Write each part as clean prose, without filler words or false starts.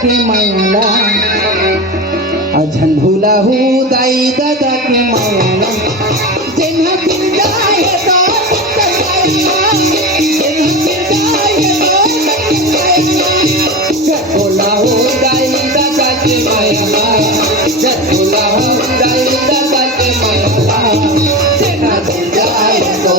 के मायाला झंडुला हो दाई दादा के मायाला जेन्हा चिंताय तो झंडुला हो दाई दादा के मायाला झंडुला हो दाई दादा के मायाला जेन्हा चिंताय तो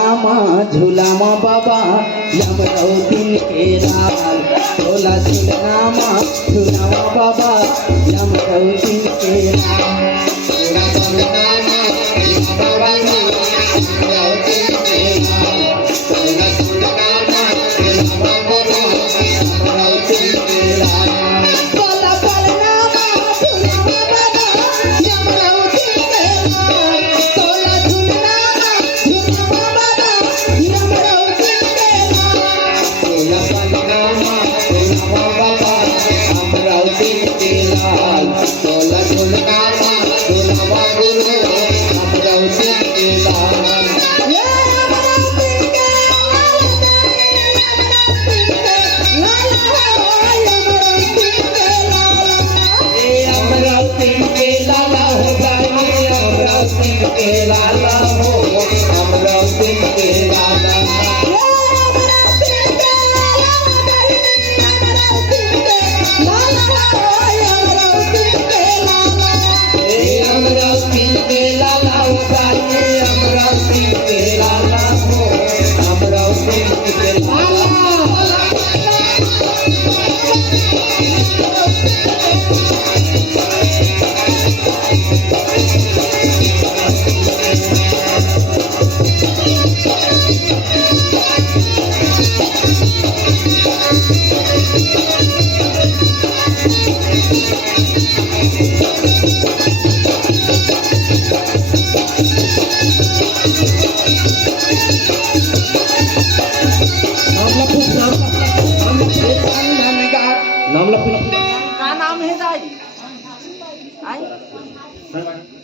झूलामा बाबा यमरौतीन के लाल झोला झूलनामा झूलामा बाबा यमरौतीन के लाल झोला झूलनामा बाबा यमरौतीन के लाल झोला झूलनामा झूलामा बाबा यमरौतीन के लाल झोला झूलनामा झूलामा बाबा यमरौतीन के लाल झोला झूलनामा झूलामा बाबा यमरौतीन के लाल झोला झूलनामा झूलामा गुरु यमरौतीन के लाल यमरौतीन के लाला हो जाए यमरौतीन के लाला हो यमरौतीन के लाला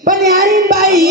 पण यारी बाई